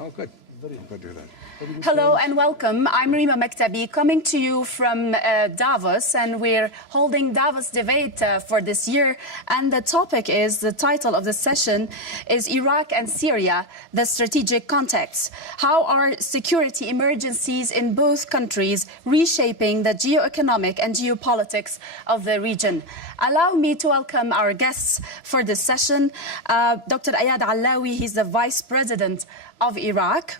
Oh, good. Very good. Hello and welcome. I'm Rima Maktabi, coming to you from Davos, and we're holding Davos Debate for this year. And the title of the session is Iraq and Syria, the strategic context. How are security emergencies in both countries reshaping the geoeconomic and geopolitics of the region? Allow me to welcome our guests for this session. Dr. Ayad Allawi, he's the Vice President of Iraq.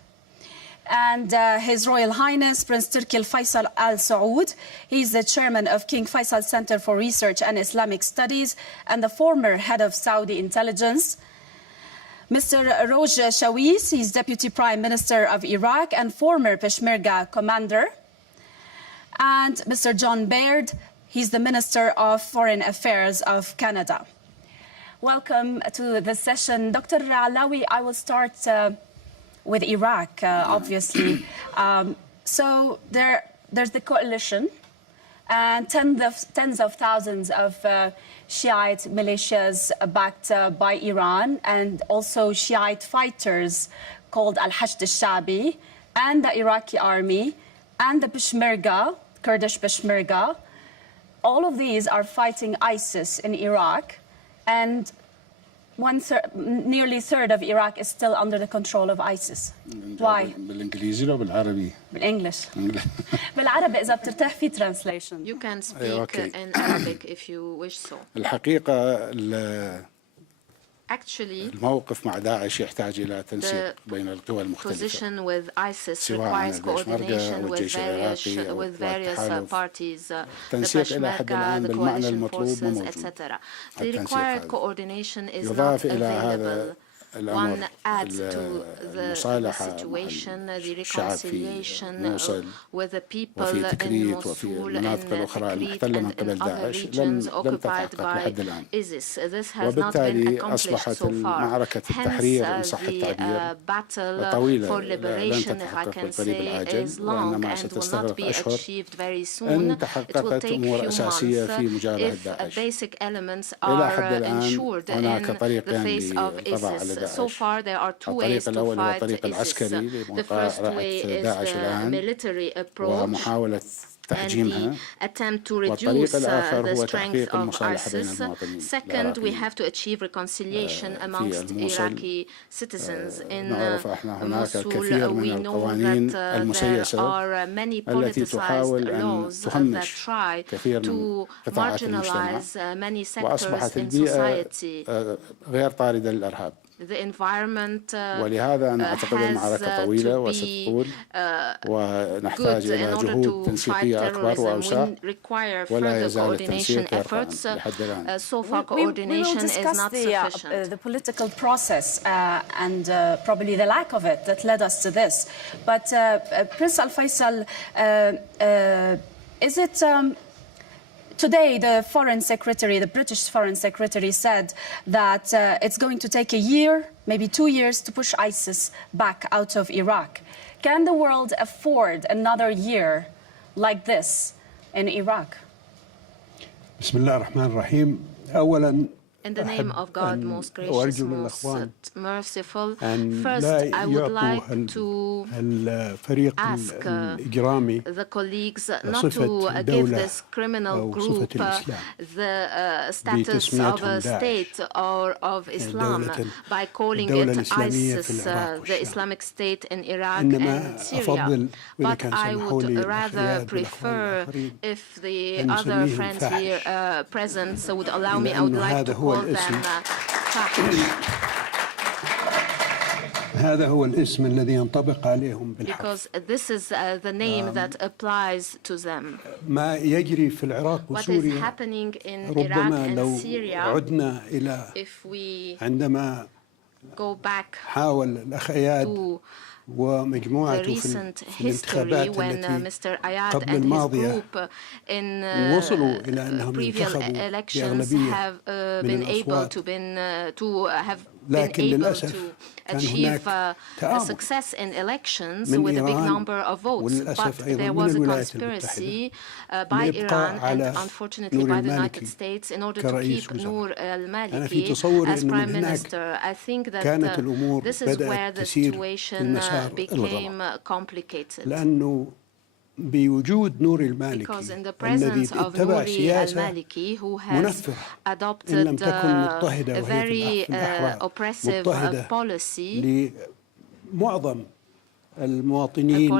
And His Royal Highness Prince Turki Faisal Al Saud. He's the chairman of King Faisal Center for Research and Islamic Studies and the former head of Saudi intelligence. Mr. Roj Shawis, he's Deputy Prime Minister of Iraq and former Peshmerga commander. And Mr. John Baird, he's the Minister of Foreign Affairs of Canada. Welcome to the session. Dr. Allawi, I will start with Iraq, obviously. So there's the coalition and tens of thousands of Shiite militias backed by Iran, and also Shiite fighters called Al-Hashd al-Shabi, and the Iraqi army, and the Peshmerga, Kurdish Peshmerga. All of these are fighting ISIS in Iraq, and nearly a third of Iraq is still under the control of ISIS. Why? بالإنجليزي ولا بالعربي؟ بالإنجلش. بالعربي إذا بترتاح في translation. You can speak in Arabic if you wish so. الحقيقة Actually, الموقف مع داعش يحتاج إلى تنسيق بين القوى المختلفة. position with ISIS requires coordination with various parties, the Peshmerga, the coalition forces, etc. The required coordination is not available. One adds to the situation, the reconciliation with the people in Mosul and Tikrit and in other regions occupied by ISIS. This has not been accomplished so far. Hence, the battle for liberation, if I can say, is long and will not be achieved very soon. It will take few months if basic elements are ensured in the face of ISIS. So far, there are two ways to fight ISIS. The first way is the military approach and the attempt to reduce the strength of ISIS. Second, we have to achieve reconciliation amongst Iraqi citizens. In Mosul, we know that there are many politicized laws that try to marginalize many sectors in society. The environment ولهذا أنا أعتقد المعركة طويلة وستطول ونحتاج إلى جهود تنسيقية أكبر وأوسع ولا يزال التنسيق يرفع لحد الآن. So far, coordination is not sufficient. The political process and probably the lack of it that led us to this. But Prince Al Faisal, is it? Today, the Foreign Secretary, the British Foreign Secretary, said that it's going to take a year, maybe 2 years, to push ISIS back out of Iraq. Can the world afford another year like this in Iraq? بسم الله الرحمن الرحيم. أولاً In the name of God, most gracious, most merciful, first I would like to ask the colleagues not to give this criminal group the status of a state or of Islam by calling it ISIS, the Islamic State in Iraq and Syria. But I would rather prefer if the other friends here present would allow me, I would like to call them هذا هو الاسم الذي ينطبق عليهم بالحق. Because this is the name that applies to them. ما يجري في العراق وسوريا What is happening in Iraq ربما and لو Syria, عدنا إلى عندما حاول الأخ أياد ومجموعته في الانتخابات التي قبل الماضية وصلوا إلى أنهم انتخبوا بأغلبية من الأصوات been able to achieve success in elections with a big number of votes. But there was a conspiracy by Iran and unfortunately by the United States in order to keep Noor al-Maliki as Prime Minister. I think that this is where the situation became complicated. بوجود نور المالكي Because in the presence of Nouri al-Maliki, who has adopted a very oppressive policy, لمعظم المواطنين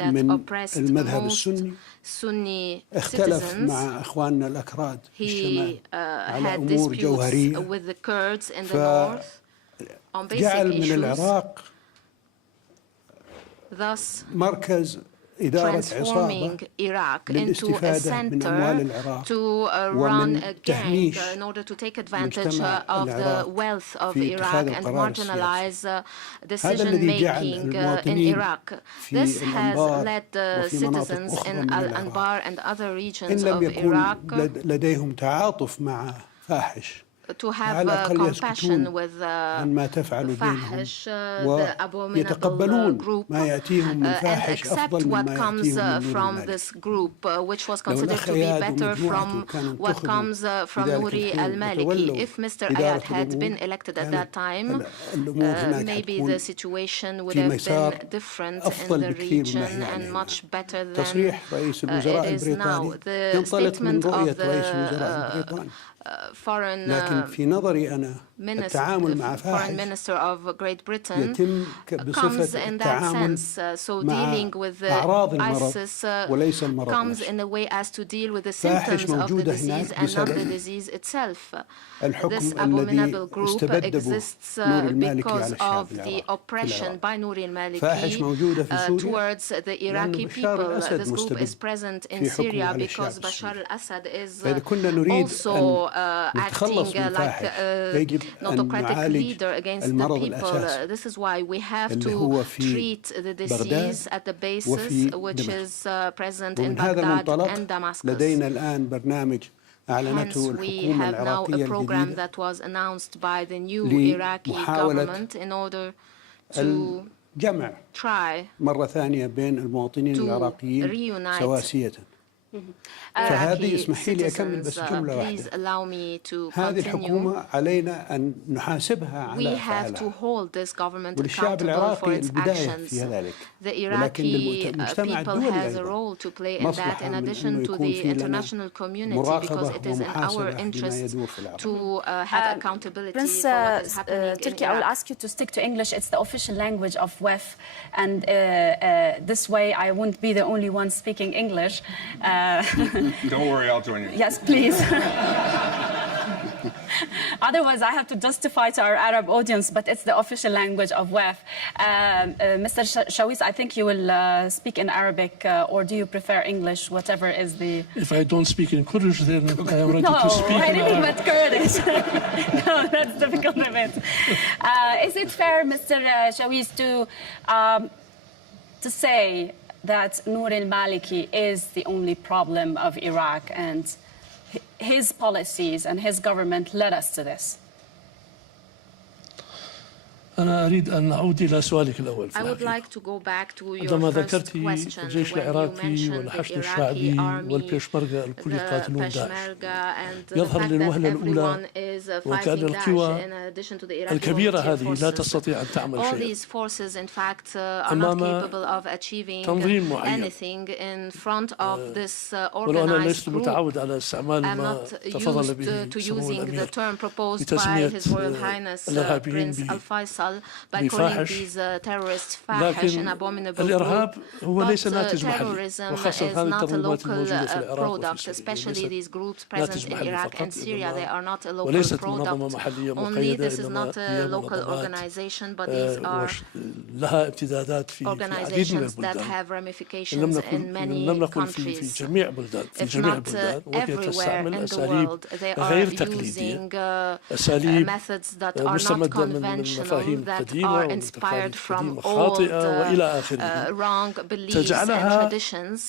من المذهب السني Sunni اختلف citizens, مع إخواننا الأكراد في الشمال على had أمور disputes جوهرية with the Kurds in the north on basic فجعل من issues, العراق thus مركز إدارة عصابة transforming Iraq into a للاستفادة من أموال center العراق to run ومن a gang تهميش in order to take advantage مجتمع of the العراق wealth of في Iraq اتخاذ and القرار marginalize هذا decision الذي جعل making in المواطنين Iraq. في This has الأنبار led the وفي مناطق citizens أخرى in من Al-Anbar العراق and other إن regions لم of يكون Iraq لديهم تعاطف مع فاحش to have على الأقل compassion يسكتون with عن ما تفعل بينهم Fahish, the abominable ويتقبلون group, ما يأتيهم من and فاحش accept أفضل what مما comes يأتيهم من نور from المالكي. this group, which was لو considered الأخ to be أياد better ومجموعته from كانوا what انتخبوا comes from في ذلك Nouri الحين al-Maliki. وتولوا If Mr. إدارة Ayad had been الأمور elected at that time, الأمور هناك maybe حتكون the situation would في have مسار been different in أفضل the بكثير region مما هي and عليه much better than تصريح رئيس الوزراء it is now. البريطاني The ينطلق من statement رؤية of رئيس الوزراء the البريطاني foreign لكن في نظري أنا التعامل مع foreign فاحش minister of Great Britain يتم comes بصفة in that التعامل sense. So مع dealing with أعراض المرض ISIS وليس المرض comes نفسه. in a way as to deal with the فاحش symptoms of the موجودة disease هناك and not the بسبب disease itself. This الحكم abominable الذي group استبده exists نور المالكي because على الشعب of the العراقي. oppression by Nouri فاحش al-Maliki موجودة في سوريا towards the Iraqi لأن بشار people. الأسد This group is مستبد present in في حكمه Syria على because الشعب Bashar السوري. al-Assad is فإذا كنا نريد also أن acting نتخلص من like فاحش a يجب أن autocratic نعالج leader against the المرض people. الأساسي This is why we have اللي to هو في treat the بغداد disease at the basis وفي which دمشق. is present in ومن هذا Baghdad المنطلق and Damascus. لدينا الآن برنامج Hence, أعلنته we الحكومة have now a العراقية program الجديدة that was announced by the new Iraqi لمحاولة government in order to الجمع try مرة ثانية بين المواطنين to العراقيين reunite سواسية. فهذه اسمحي لي أكمل بس جملة please واحدة. allow me to هذه continue. الحكومة علينا أن نحاسبها We على have to أفعالها. hold this government وللشعب accountable for العراقي its البداية actions. في ذلك. The ولكن Iraqi المجتمع people الدولي has a أيضا role to play in that, مصلحة in من addition أنه to يكون the في لنا international community, because مراقبة it is in our ومحاسبة لما interest يدور في العراق. to have accountability Prince for what is happening in Turkey, I will Iraq. ask you to stick to English. It's the official language of WEF, and this way I won't be the only one speaking English. Don't worry, I'll join you. Yes, please. Otherwise, I have to justify to our Arab audience, but it's the official language of WEF. Mr. Shawis, I think you will speak in Arabic, or do you prefer English, whatever is the... If I don't speak in Kurdish, then I am ready to speak in anything Arabic. but Kurdish. No, that's difficult a bit. Is it fair, Mr. Shawis, to say that Nour al-Maliki is the only problem of Iraq and his policies and his government led us to this? أنا أريد أن أعود إلى سؤالك الأول. I would like to go back to your عندما first ذكرت question الجيش when you العراقي mentioned the والحشد Iraqi الشعبي army, والبيشمركة الكل the يقاتلون داعش. Peshmerga, and the يظهر fact that للوهلة الأولى everyone is وكأن fighting القوى Daesh in addition to the Iraqi الكبيرة volunteer هذه لا forces. تستطيع أن تعمل All شيئا these forces, in fact, are not أمام capable of achieving تنظيم معين. anything in front of this ولو أنا organized لست group. متعود على استعمال I'm ما not تفضل used به to سمو using the الأمير term proposed by بتسمية His Royal Highness الإرهابيين Prince Al-Faisal by calling بفاحش. these terrorists fahish and لكن abominable الإرهاب group. هو But ليس ناتج محلي terrorism وخاصة is هذه not a التنظيمات local الموجودة في العراق وفي product, سوريا especially these groups present ناتج in محلي Iraq فقط and Syria. They are not a local وليست منظمة product. محلية Only مقيدة this is إنما not هي a local منظمات organization, but these are لها امتدادات في العديد من organizations that البلدان. have إن ramifications in لم many نقل في countries. جميع بلدان في If جميع not البلدان وهي everywhere تستعمل in the أساليب world, they are غير تقليدية using أساليب methods that are not مستمدة من conventional, مفاهيم that قديمة are inspired from قديمة old خاطئة وإلى آخره wrong beliefs and تجعلها traditions.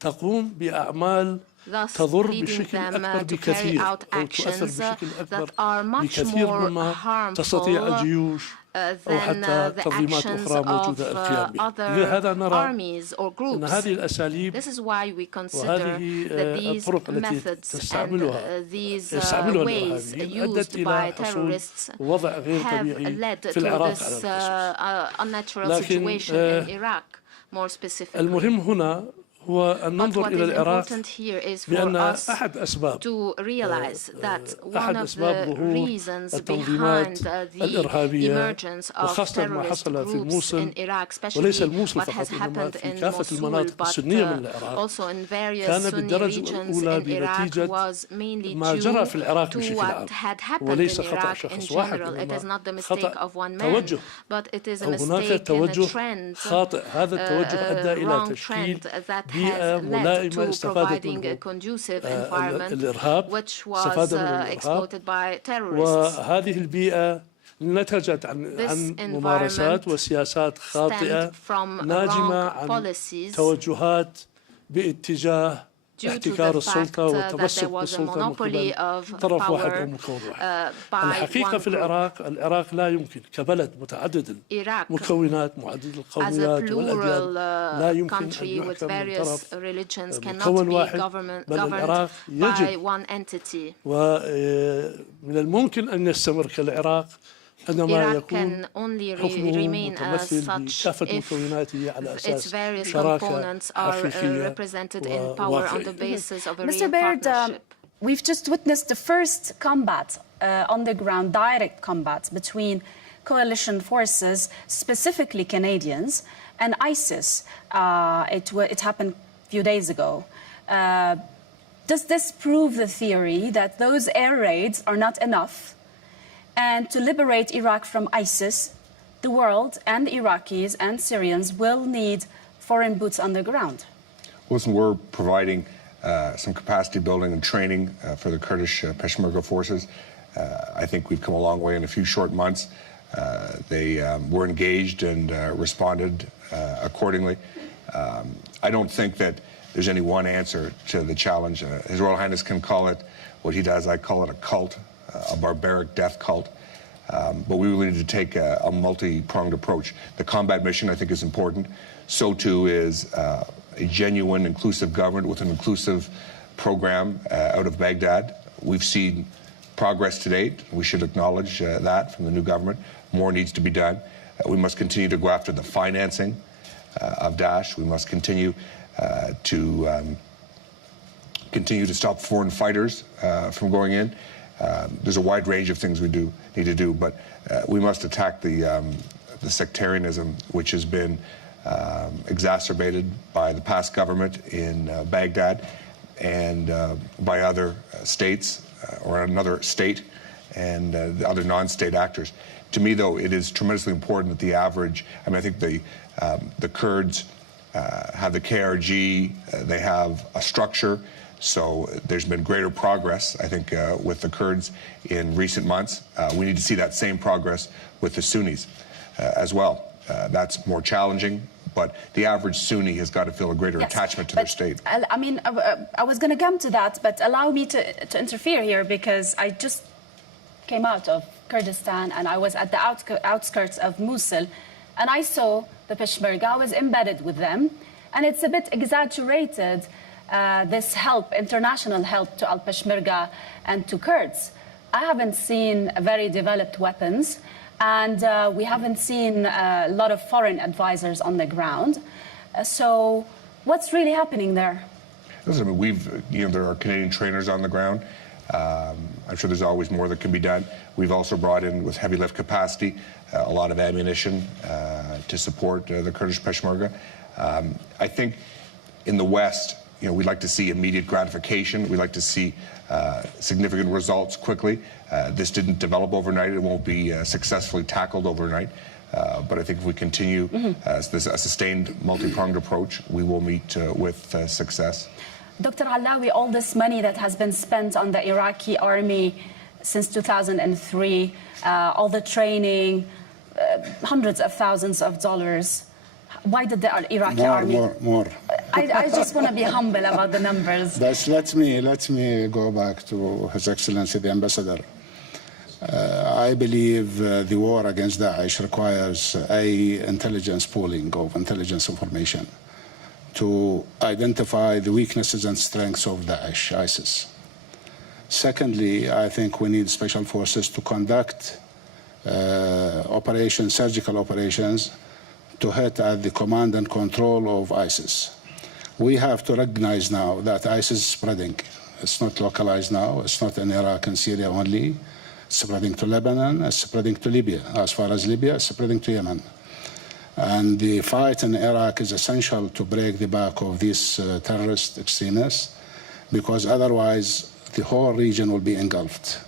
تقوم بأعمال تضر بشكل أكبر بكثير أو تؤثر بشكل أكبر بكثير مما تستطيع الجيوش أو حتى تنظيمات أخرى موجودة القيام بها. لهذا نرى أن هذه الأساليب وهذه الطرق التي يستعملها الإرهابيين أدت إلى حصول وضع غير طبيعي في العراق على الأساس. لكن المهم هنا هو أن ننظر إلى العراق بأن أحد أسباب ظهور التنظيمات الإرهابية وخاصة ما حصل في الموصل وليس الموصل فقط إنما في كافة المناطق السنية من العراق كان بالدرجة الأولى بنتيجة ما جرى في العراق بشكل عام وليس خطأ شخص واحد إنما خطأ توجه أو هناك توجه خاطئ. هذا التوجه أدى إلى تشكيل بيئة ملائمة استفادت منه الإرهاب وهذه البيئة نتجت عن ممارسات وسياسات خاطئة ناجمة عن توجهات باتجاه احتكار السلطة والتمسك بالسلطة من قبل طرف واحد أو مكون واحد. الحقيقة في العراق لا يمكن كبلد متعدد المكونات معدد القوميات والأديان لا يمكن أن يحكم من طرف مكون واحد، بل العراق يجب ومن الممكن أن يستمر كالعراق عندما يكون حكمه متمثل بكافة مكوناته على أساس شراكة حقيقية وواقعية. Mr. Baird, we've just witnessed the first combat on the ground, direct combat between coalition forces, specifically Canadians, and ISIS. It happened a few days ago. Does this prove the theory that those air raids are not enough? And to liberate Iraq from ISIS, the world and Iraqis and Syrians will need foreign boots on the ground. Listen, we're providing some capacity building and training for the Kurdish Peshmerga forces. I think we've come a long way in a few short months. They were engaged and responded accordingly. I don't think that there's any one answer to the challenge. His Royal Highness can call it what he does. I call it a cult. A barbaric death cult, but we really need to take a multi-pronged approach. The combat mission, I think, is important. So too is a genuine, inclusive government with an inclusive program out of Baghdad. We've seen progress to date. We should acknowledge that from the new government. More needs to be done. We must continue to go after the financing of Daesh. We must continue to stop foreign fighters from going in. There's a wide range of things we need to do, but we must attack the sectarianism which has been exacerbated by the past government in Baghdad and by other states or another state and the other non-state actors. To me, though, it is tremendously important that the average, I think the Kurds have the KRG, they have a structure. So there's been greater progress, I think, with the Kurds in recent months. We need to see that same progress with the Sunnis as well. That's more challenging, but the average Sunni has got to feel a greater attachment to their state. I was going to come to that, but allow me to interfere here because I just came out of Kurdistan and I was at the outskirts of Mosul and I saw the Peshmerga. I was embedded with them, and it's a bit exaggerated. This help, international help to al-Peshmerga and to Kurds. I haven't seen very developed weapons, and we haven't seen a lot of foreign advisors on the ground. So what's really happening there? Listen, there are Canadian trainers on the ground. I'm sure there's always more that can be done. We've also brought in, with heavy lift capacity, a lot of ammunition to support the Kurdish Peshmerga. I think in the West, we'd like to see immediate gratification. We'd like to see significant results quickly. This didn't develop overnight. It won't be successfully tackled overnight. But I think if we continue a sustained multi-pronged approach, we will meet with success. Dr. Alawi, all this money that has been spent on the Iraqi army since 2003, all the training, hundreds of thousands of dollars. Why did the Iraqi army... More. I just want to be humble about the numbers. Let me go back to His Excellency the Ambassador. I believe the war against Daesh requires intelligence pooling of intelligence information to identify the weaknesses and strengths of Daesh, ISIS. Secondly, I think we need special forces to conduct surgical operations to hit at the command and control of ISIS. We have to recognize now that ISIS is spreading. It's not localized now. It's not in Iraq and Syria only. It's spreading to Lebanon. It's spreading to Libya. As far as Libya, it's spreading to Yemen. And the fight in Iraq is essential to break the back of these terrorist extremists, because otherwise the whole region will be engulfed.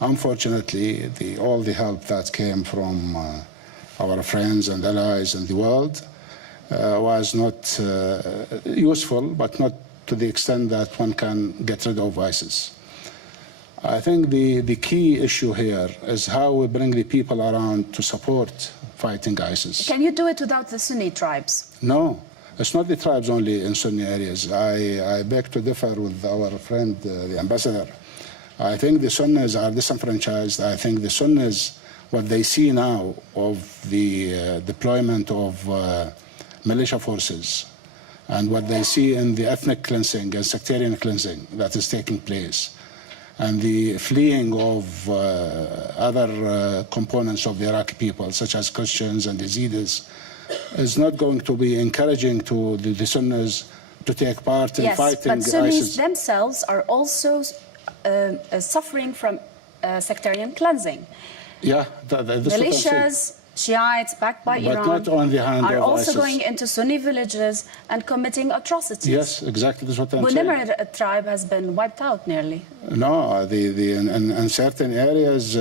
Unfortunately, all the help that came from our friends and allies in the world was not useful, but not to the extent that one can get rid of ISIS. I think the key issue here is how we bring the people around to support fighting ISIS. Can you do it without the Sunni tribes? No, it's not the tribes only in Sunni areas. I beg to differ with our friend, the ambassador. I think the Sunnis are disenfranchised. I think the Sunnis, what they see now of the deployment of militia forces and what they see in the ethnic cleansing and sectarian cleansing that is taking place, and the fleeing of other components of the Iraqi people, such as Christians and Yazidis, is not going to be encouraging to the Sunnis to take part in fighting ISIS. Yes, but Sunnis themselves are also suffering from sectarian cleansing. Yeah, militias, Shiites backed by Iran, not on the hand are of also ISIS. Going into Sunni villages and committing atrocities. Yes, exactly. That's what I'm saying. Bunimr tribe has been wiped out nearly. No, in certain areas,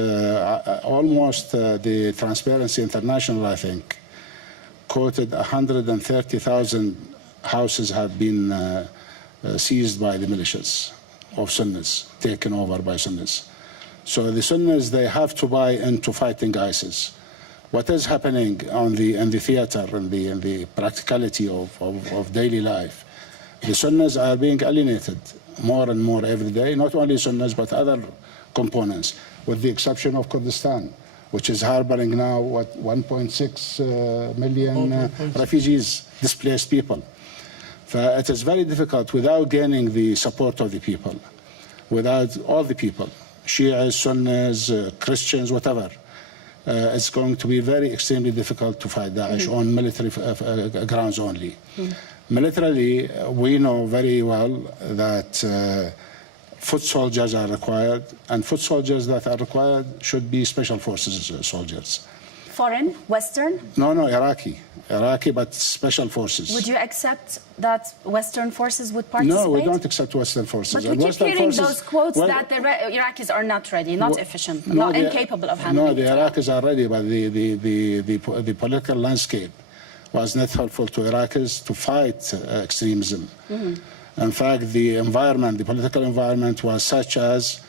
almost the Transparency International, I think, quoted 130,000 houses have been seized by the militias of Sunnis, taken over by Sunnis. So the Sunnis, they have to buy into fighting ISIS. What is happening in the theater, in the practicality of daily life, the Sunnis are being alienated more and more every day, not only Sunnis, but other components, with the exception of Kurdistan, which is harboring now, 1.6 million refugees, displaced people. It is very difficult without gaining the support of the people, without all the people, Shias, Sunnis, Christians, whatever. It's going to be very extremely difficult to fight Daesh on military grounds only. Militarily, we know very well that foot soldiers are required, and foot soldiers that are required should be special forces soldiers. Foreign, Western? No, Iraqi, but special forces. Would you accept that Western forces would participate? No, we don't accept Western forces. But we keep hearing those quotes that the Iraqis are not ready, not efficient, not incapable of handling it. No, the Iraqis are ready, but the political landscape was not helpful to Iraqis to fight extremism. In fact, the political environment was such as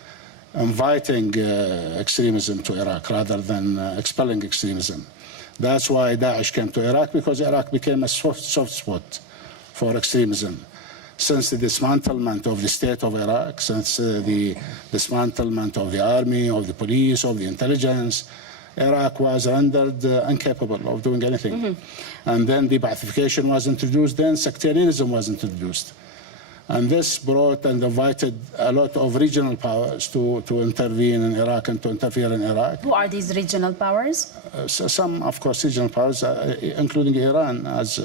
inviting extremism to Iraq rather than expelling extremism. That's why Daesh came to Iraq, because Iraq became a soft spot for extremism. Since the dismantlement of the state of Iraq, since the dismantlement of the army, of the police, of the intelligence, Iraq was rendered incapable of doing anything. And then the Ba'athification was introduced, then sectarianism was introduced. And this brought and invited a lot of regional powers to intervene in Iraq and to interfere in Iraq. Who are these regional powers? Some, of course, regional powers, including Iran, as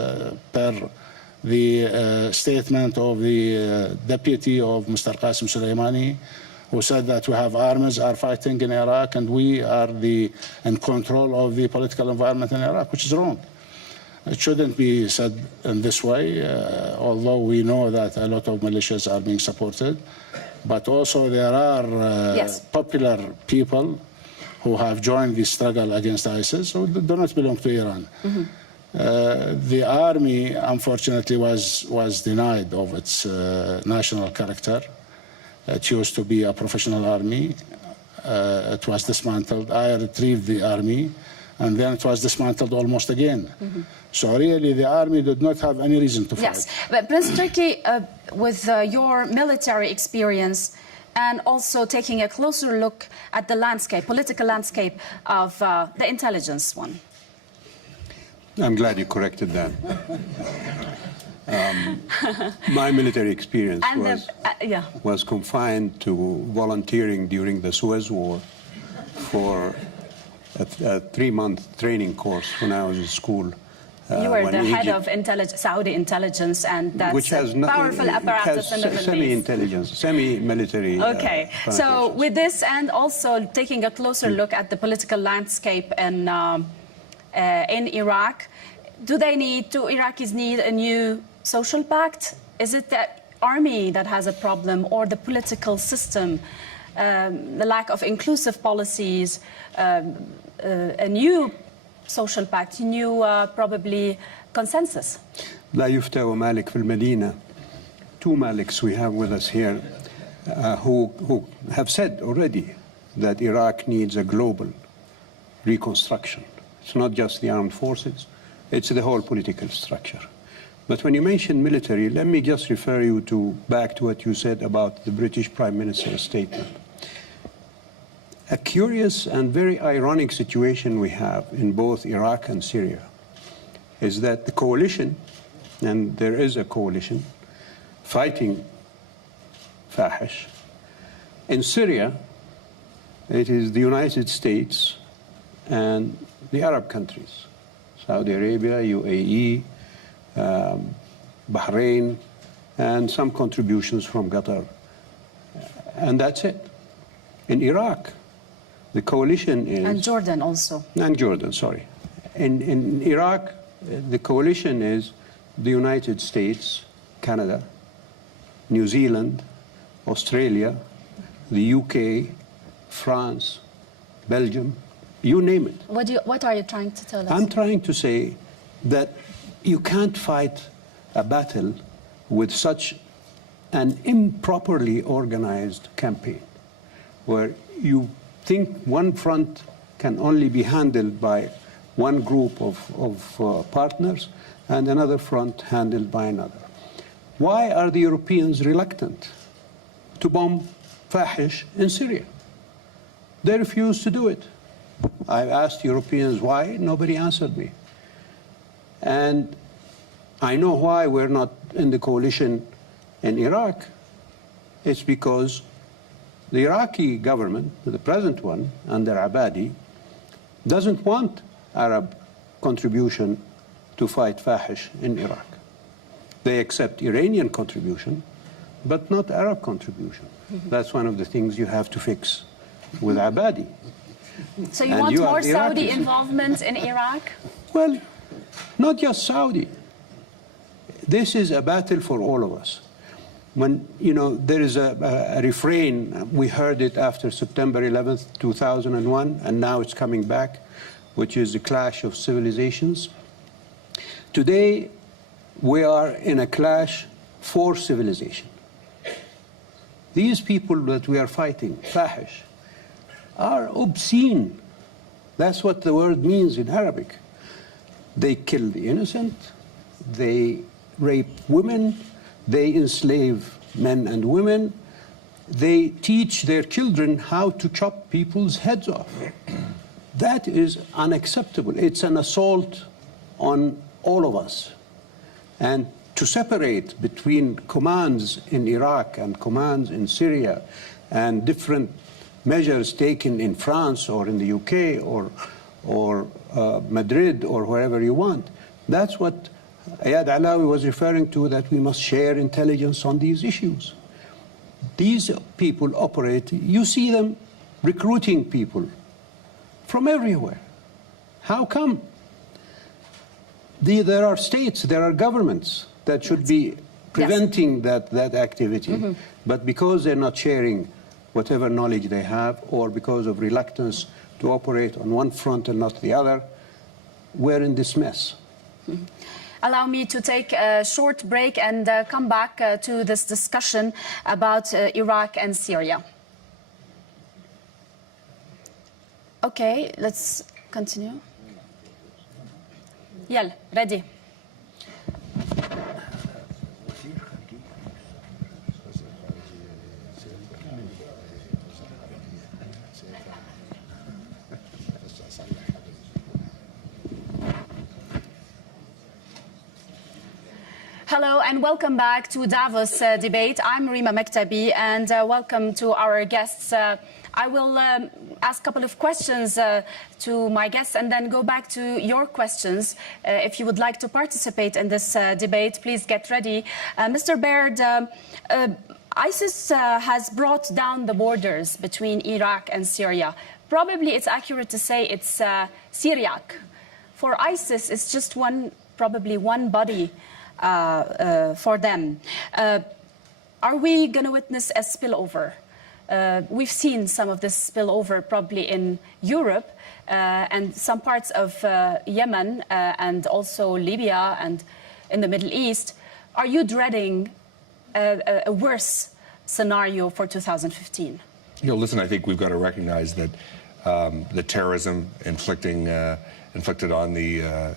per the statement of the deputy of Mr. Qasim Soleimani, who said that we have armies are fighting in Iraq and we are in control of the political environment in Iraq, which is wrong. It shouldn't be said in this way, although we know that a lot of militias are being supported. But also there are popular people who have joined the struggle against ISIS who do not belong to Iran. The army, unfortunately, was denied of its national character. It used to be a professional army. It was dismantled. I retrieved the army. and then it was dismantled almost again. So really, the army did not have any reason to fight. Yes, but Prince Turki, with your military experience and also taking a closer look at the landscape, political landscape of the intelligence one. I'm glad you corrected that. My military experience was confined to volunteering during the Suez War for a 3-month training course when I was in school. You were the head of Saudi intelligence, and that's which has powerful apparatus in the Middle East. Semi-intelligence, semi-military. Okay, so with this and also taking a closer look at the political landscape in Iraq, do Iraqis need a new social pact? Is it the army that has a problem, or the political system, the lack of inclusive policies, a new social pact, new probably consensus? لا يفتى ومالك في المدينة. Two Maliks we have with us here who have said already that Iraq needs a global reconstruction. It's not just the armed forces, it's the whole political structure. But when you mention military, let me just refer you back to what you said about the British Prime Minister's statement. A curious and very ironic situation we have in both Iraq and Syria is that the coalition, and there is a coalition, fighting Fahish. In Syria, it is the United States and the Arab countries, Saudi Arabia, UAE, Bahrain, and some contributions from Qatar. And that's it. In Iraq, the coalition is... And Jordan also. And Jordan, sorry. In Iraq, the coalition is the United States, Canada, New Zealand, Australia, the UK, France, Belgium, you name it. What are you trying to tell us? I'm trying to say that you can't fight a battle with such an improperly organized campaign, where you think one front can only be handled by one group of partners and another front handled by another. Why are the Europeans reluctant to bomb Fahish in Syria? They refuse to do it. I asked Europeans why, nobody answered me. And I know why we're not in the coalition in Iraq. It's because the Iraqi government, the present one, under Abadi, doesn't want Arab contribution to fight Fahish in Iraq. They accept Iranian contribution, but not Arab contribution. That's one of the things you have to fix with Abadi. So you want more Saudi involvement in Iraq? Well, not just Saudi. This is a battle for all of us. When, there is a refrain, we heard it after September 11th, 2001, and now it's coming back, which is the clash of civilizations. Today, we are in a clash for civilization. These people that we are fighting, Fahish, are obscene. That's what the word means in Arabic. They kill the innocent, they rape women, they enslave men and women, they teach their children how to chop people's heads off. That is unacceptable. It's an assault on all of us. And to separate between commands in Iraq and commands in Syria and different measures taken in France or in the UK or Madrid or wherever you want, that's what Ayad Alawi was referring to, that we must share intelligence on these issues. These people operate, you see them recruiting people from everywhere. How come? There are states, there are governments that should be preventing that activity. But because they're not sharing whatever knowledge they have, or because of reluctance to operate on one front and not the other, we're in this mess. Allow me to take a short break and come back to this discussion about Iraq and Syria. Okay, let's continue. يلا ready. Hello and welcome back to Davos debate. I'm Rima Mektabi and welcome to our guests. I will ask a couple of questions to my guests and then go back to your questions. If you would like to participate in this debate, please get ready. Mr. Baird, ISIS has brought down the borders between Iraq and Syria. Probably it's accurate to say it's Syriac. For ISIS, it's just probably one body for them. Are we going to witness a spillover? We've seen some of this spillover probably in Europe and some parts of Yemen and also Libya and in the Middle East. Are you dreading a worse scenario for 2015? Listen, I think we've got to recognize that the terrorism inflicted on the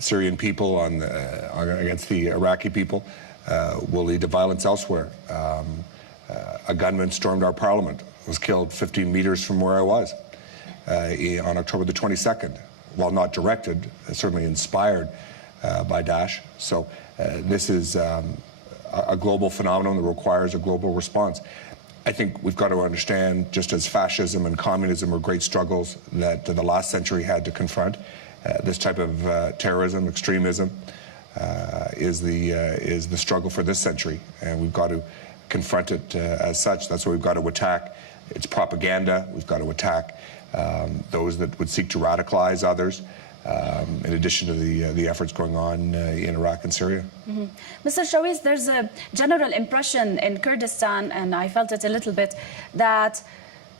Syrian people, against the Iraqi people, will lead to violence elsewhere. A gunman stormed our parliament, was killed 15 meters from where I was on October the 22nd, while not directed, certainly inspired by Daesh. So this is a global phenomenon that requires a global response. I think we've got to understand, just as fascism and communism were great struggles that the last century had to confront, this type of terrorism, extremism, is the struggle for this century, and we've got to confront it as such. That's why we've got to attack its propaganda. We've got to attack those that would seek to radicalize others, in addition to the efforts going on in Iraq and Syria. Mm-hmm. Mr. Shawiz, there's a general impression in Kurdistan, and I felt it a little bit, that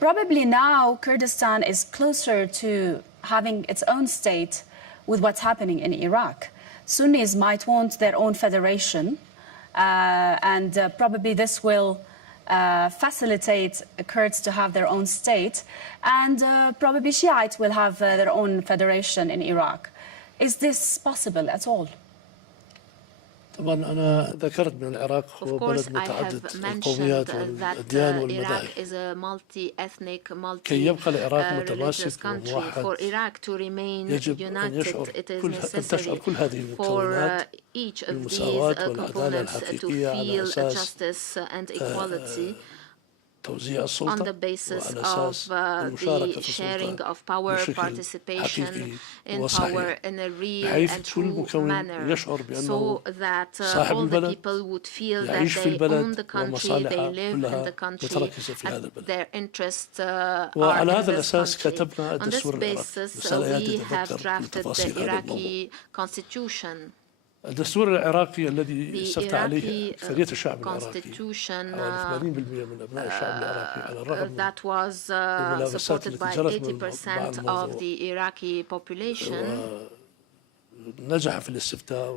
probably now Kurdistan is closer to having its own state with what's happening in Iraq. Sunnis might want their own federation, and probably this will facilitate Kurds to have their own state, and probably Shiites will have their own federation in Iraq. Is this possible at all? طبعا أنا ذكرت من العراق هو بلد متعدد القوميات والأديان والمذاهب كي يبقى العراق متماسك وموحد يجب أن تشعر كل هذه المكونات بالمساواة والعدالة الحقيقية على أساس توزيع السلطة on the basis of the sharing of power, participation in power in a real and true manner, so that all the people would feel that they own the country, they live in the country, and their interests are in this country. On this basis, we have drafted the Iraqi constitution. الدستور العراقي الذي استفتى عليه أكثرية الشعب العراقي حوالي 80% من أبناء الشعب العراقي على الرغم من الملابسات التي جرت من بعض الموضوع ونجح في الاستفتاء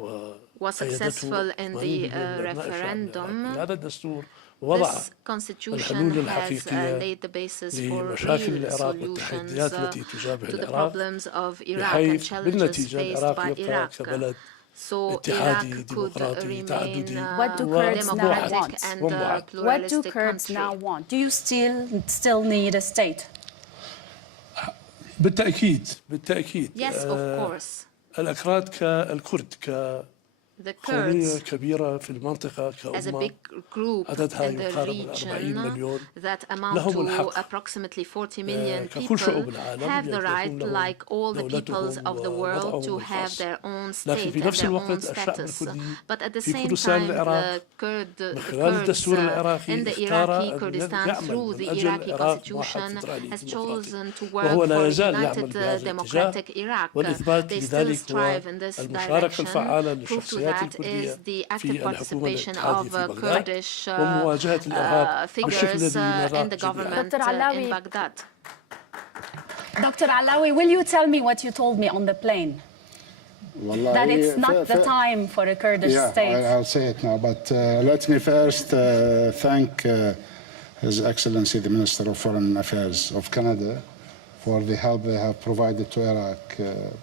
وأيدته 80% من أبناء الشعب. هذا الدستور وضع الحلول الحقيقية لمشاكل العراق والتحديات التي تجابه العراق بحيث بالنتيجة العراق يبقى كبلد اتحادي ديمقراطي تعددي وموحد. What do Kurds now want? Do you still need a state? بالتأكيد Yes, of course. الأكراد كالكرد قومية كبيرة في المنطقة كأمة عددها يقارب 40 مليون لهم الحق ككل شعوب العالم have the right, like all the peoples of the world, to have their own state and their own status. But at the same time, the Kurds in the Iraqi Kurdistan, through the Iraqi constitution, has chosen to work for a united democratic Iraq. They still strive in this direction. Proof to that is the active participation of Kurdish figures in the government in Baghdad. Dr. Alawi, will you tell me what you told me on the plane? That it's not the time for a Kurdish state. I'll say it now, but let me first thank His Excellency the Minister of Foreign Affairs of Canada for the help they have provided to Iraq,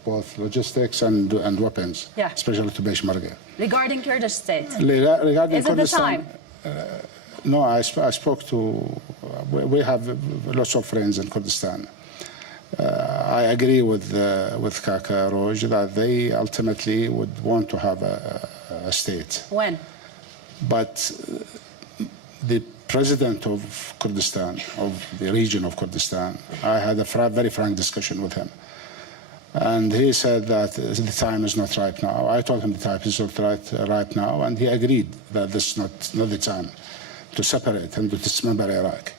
both logistics and weapons, especially to Peshmerga. Regarding Kurdish state, regarding is it the time? No, I spoke to, we have lots of friends in Kurdistan. I agree with Kaka Roj that they ultimately would want to have a state. When? But the president of Kurdistan, of the region of Kurdistan, I had a very frank discussion with him. And he said that the time is not right now. I told him the time is not right now, and he agreed that this is not the time to separate and to dismember Iraq.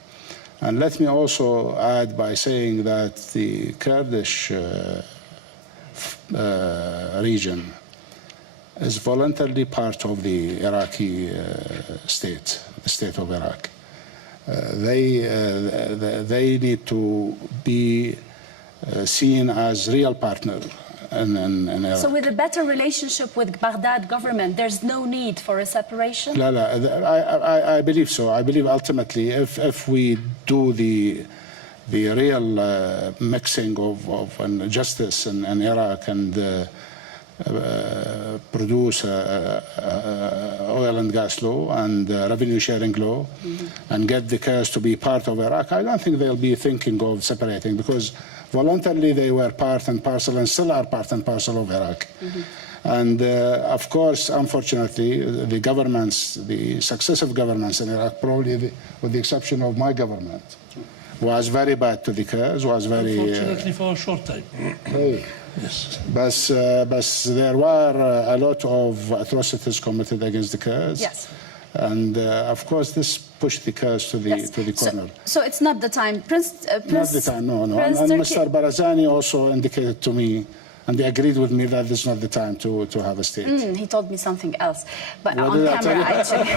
And let me also add by saying that the Kurdish region is voluntarily part of the Iraqi state, the state of Iraq. They need to be seen as real partner in Iraq. So with a better relationship with Baghdad government, there's no need for a separation? I believe so. I believe ultimately if we do the real mixing of justice in Iraq and produce oil and gas law and revenue sharing law and get the Kurds to be part of Iraq, I don't think they'll be thinking of separating, because voluntarily they were part and parcel and still are part and parcel of Iraq. And of course, unfortunately, the governments, the successive governments in Iraq, probably with the exception of my government, was very bad to the Kurds, was very... Unfortunately for a short time. Yes. But there were a lot of atrocities committed against the Kurds. Yes. And of course, this pushed the Kurds to the corner. So it's not the time. Not the time, no. And Mr. Barazani also indicated to me, and they agreed with me, that this is not the time to have a state. He told me something else, but on camera, actually.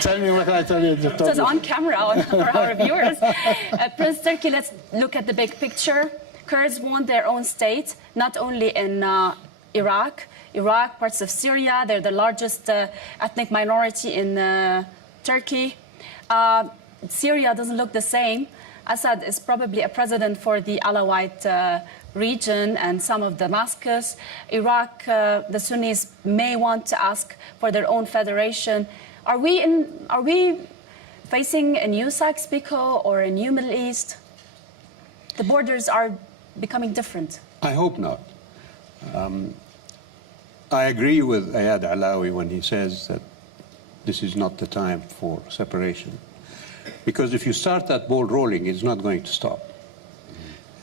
Tell me, what can I tell you? It was on camera for our viewers. Prince Turki, let's look at the big picture. Kurds want their own state, not only in Iraq, parts of Syria. They're the largest ethnic minority in Turkey. Syria doesn't look the same. Assad is probably a president for the Alawite region and some of Damascus. Iraq, the Sunnis may want to ask for their own federation. Are we facing a new Sykes-Picot or a new Middle East? The borders are becoming different. I hope not. I agree with Ayad Alawi when he says that this is not the time for separation. Because if you start that ball rolling, it's not going to stop.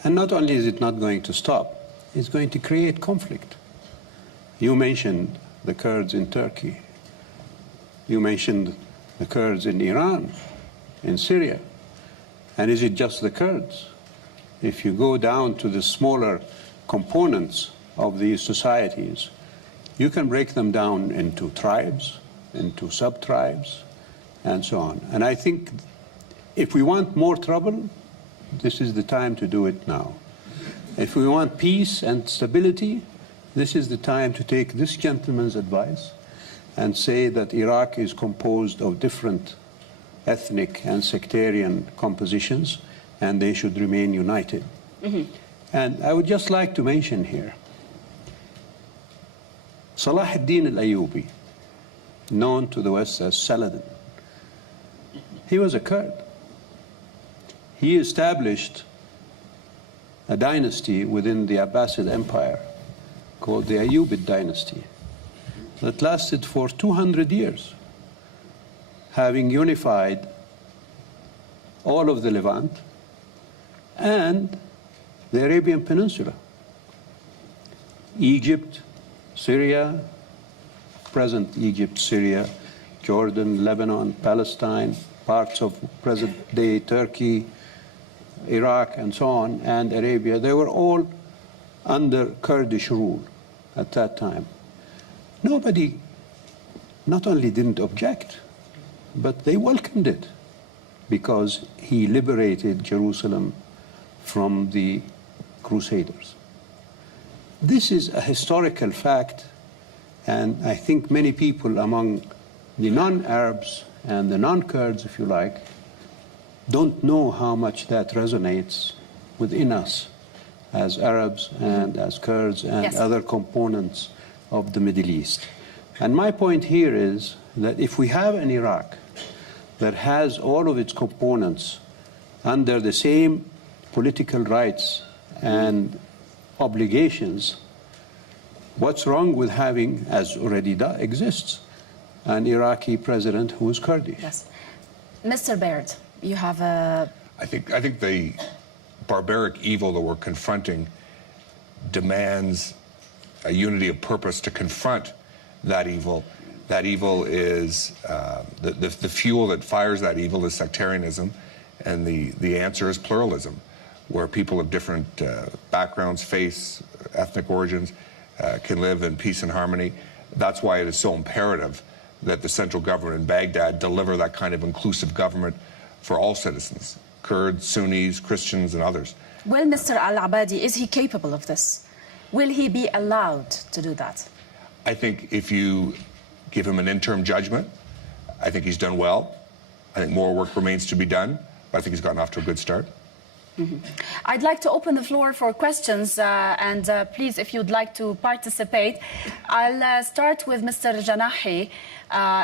And not only is it not going to stop, it's going to create conflict. You mentioned the Kurds in Turkey. You mentioned the Kurds in Iran, in Syria. And is it just the Kurds? If you go down to the smaller components of these societies, you can break them down into tribes, into sub-tribes, and so on. And I think if we want more trouble, this is the time to do it now. If we want peace and stability, this is the time to take this gentleman's advice and say that Iraq is composed of different ethnic and sectarian compositions, and they should remain united. And I would just like to mention here, Salah ad-Din al-Ayyubi, known to the West as Saladin, he was a Kurd. He established a dynasty within the Abbasid Empire called the Ayyubid dynasty that lasted for 200 years, having unified all of the Levant and the Arabian Peninsula, Egypt, Syria, present Egypt, Syria, Jordan, Lebanon, Palestine, parts of present-day Turkey, Iraq, and so on, and Arabia. They were all under Kurdish rule at that time. Nobody not only didn't object, but they welcomed it because he liberated Jerusalem from the Crusaders. This is a historical fact, and I think many people among the non-Arabs and the non-Kurds, if you like, don't know how much that resonates within us as Arabs and as Kurds and Yes. other components of the Middle East. And my point here is that if we have an Iraq that has all of its components under the same political rights and obligations, what's wrong with having, as already exists, an Iraqi president who is Kurdish? Yes. Mr. Baird, you have a... I think the barbaric evil that we're confronting demands a unity of purpose to confront that evil. That evil is, the fuel that fires that evil is sectarianism, and the answer is pluralism, where people of different backgrounds, faiths, ethnic origins can live in peace and harmony. That's why it is so imperative that the central government in Baghdad deliver that kind of inclusive government for all citizens, Kurds, Sunnis, Christians, and others. Well, Mr. Al-Abadi, is he capable of this? Will he be allowed to do that? I think if you give him an interim judgment, I think he's done well. I think more work remains to be done, but I think he's gotten off to a good start. I'd like to open the floor for questions, and please, if you'd like to participate. I'll start with Mr. Janahi.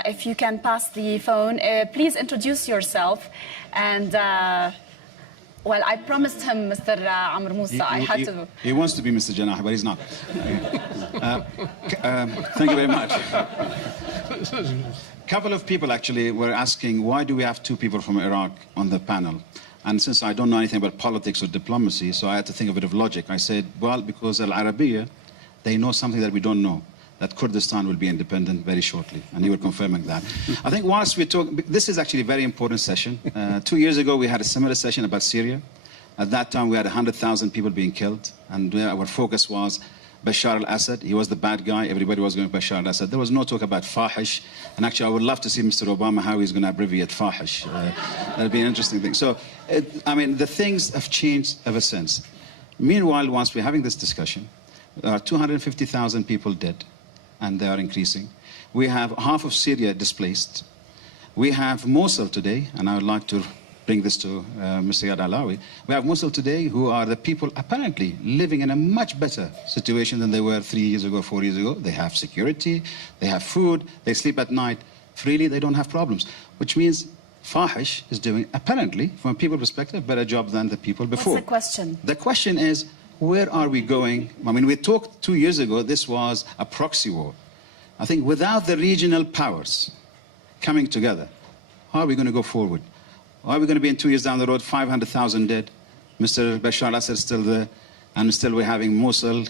If you can pass the phone, please introduce yourself. And, well, I promised him, Mr. Amr Moussa, I had to... He wants to be Mr. Janahi, but he's not. Thank you very much. A couple of people actually were asking, why do we have two people from Iraq on the panel? And since I don't know anything about politics or diplomacy, so I had to think of a bit of logic. I said, well, because Al-Arabiya, they know something that we don't know, that Kurdistan will be independent very shortly. And you were confirming that. I think whilst we talk, this is actually a very important session. 2 years ago, we had a similar session about Syria. At that time, we had 100,000 people being killed. And our focus was Bashar al-Assad. He was the bad guy. Everybody was going Bashar al-Assad. There was no talk about Fahish. And actually, I would love to see Mr. Obama, how he's going to abbreviate Fahish. That'd be an interesting thing. So, I mean, the things have changed ever since. Meanwhile, once we're having this discussion, there are 250,000 people dead, and they are increasing. We have half of Syria displaced. We have Mosul today, and I would like to bring this to Mr. Yad Alawi. We have Mosul today who are the people apparently living in a much better situation than they were 3 years ago, 4 years ago. They have security, they have food, they sleep at night freely, they don't have problems. Which means Fahish is doing, apparently, from a people perspective, a better job than the people before. What's the question? The question is, where are we going? I mean, we talked 2 years ago, this was a proxy war. I think without the regional powers coming together, how are we going to go forward? Are we going to be in 2 years down the road, 500,000 dead? Mr. Bashar al-Assad is still there, and still we're having Mosul,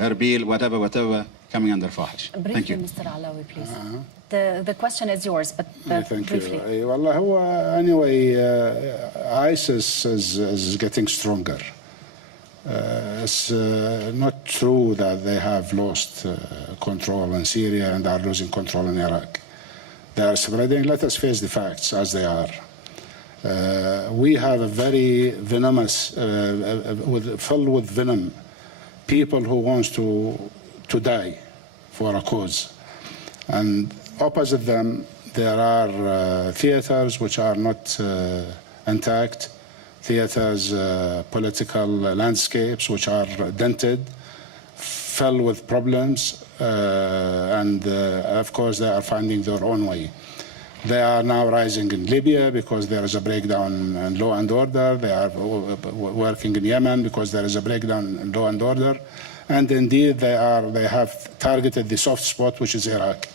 Erbil, whatever, coming under Fahish. Briefly, Thank you. Mr. Alawi, please. The question is yours, but Thank briefly. you. Well, anyway, ISIS is getting stronger. It's not true that they have lost control in Syria and are losing control in Iraq. They are spreading. Let us face the facts as they are. We have a very venomous, filled with venom, people who want to die for a cause. And opposite them, there are theaters which are not intact, theaters, political landscapes which are dented, filled with problems, and of course they are finding their own way. They are now rising in Libya because there is a breakdown in law and order. They are working in Yemen because there is a breakdown in law and order. And indeed, they have targeted the soft spot, which is Iraq.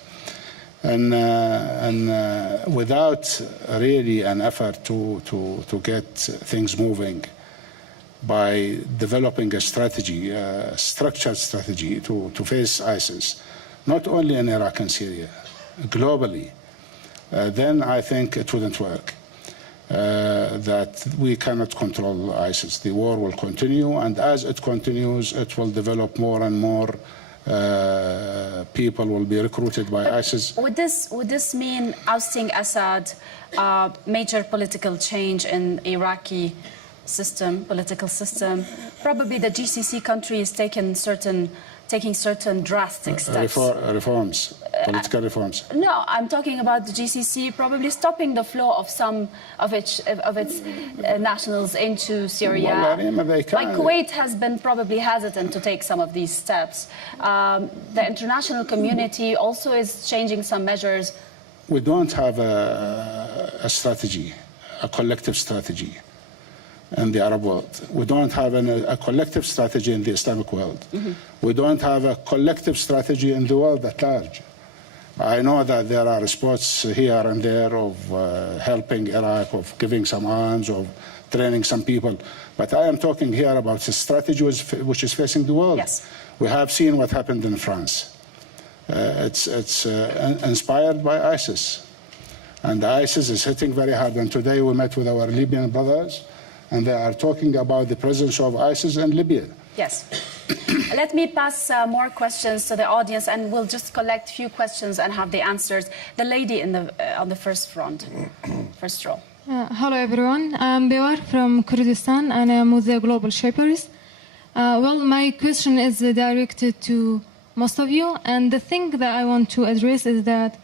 And without really an effort to get things moving by developing a strategy, a structured strategy to face ISIS, not only in Iraq and Syria, globally, then I think it wouldn't work. That we cannot control ISIS. The war will continue, and as it continues, it will develop more and more. People will be recruited by ISIS. Would this mean ousting Assad, major political change in Iraqi system, political system. Probably the GCC countries taking certain drastic steps. Reforms, political reforms. No, I'm talking about the GCC probably stopping the flow of some of its nationals into Syria. Well, they can. Like Kuwait has been probably hesitant to take some of these steps. The international community also is changing some measures. We don't have a strategy, a collective strategy in the Arab world. We don't have a collective strategy in the Islamic world. We don't have a collective strategy in the world at large. I know that there are spots here and there of helping Iraq, of giving some arms, of training some people. But I am talking here about a strategy which is facing the world. Yes. We have seen what happened in France. It's inspired by ISIS. And ISIS is hitting very hard. And today we met with our Libyan brothers, and they are talking about the presence of ISIS in Libya. Yes. Let me pass more questions to the audience, and we'll just collect a few questions and have the answers. The lady on the first row. Hello, everyone. I'm Bewar from Kurdistan, and I'm with the Global Shapers. Well, my question is directed to most of you, and the thing that I want to address is that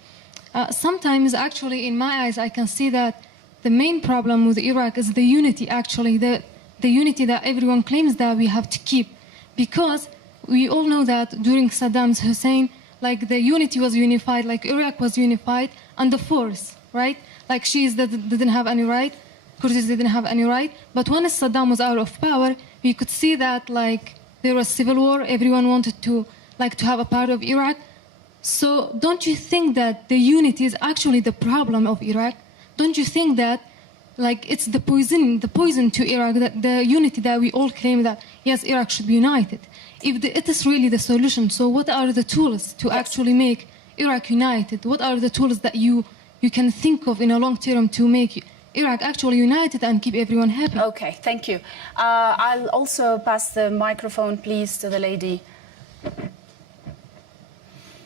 sometimes, actually, in my eyes, I can see that the main problem with Iraq is the unity, actually, the unity that everyone claims that we have to keep. Because we all know that during Saddam Hussein, like the unity was unified, like Iraq was unified, and the force, right? Like Shias didn't have any right, Kurds didn't have any right. But when Saddam was out of power, we could see that like there was civil war, everyone wanted to have a part of Iraq. So don't you think that the unity is actually the problem of Iraq? Don't you think that like it's the poison to Iraq, that the unity that we all claim that yes, Iraq should be united? If it is really the solution, so what are the tools to actually make Iraq united? What are the tools that you can think of in a long term to make Iraq actually united and keep everyone happy? Okay, thank you. I'll also pass the microphone, please, to the lady.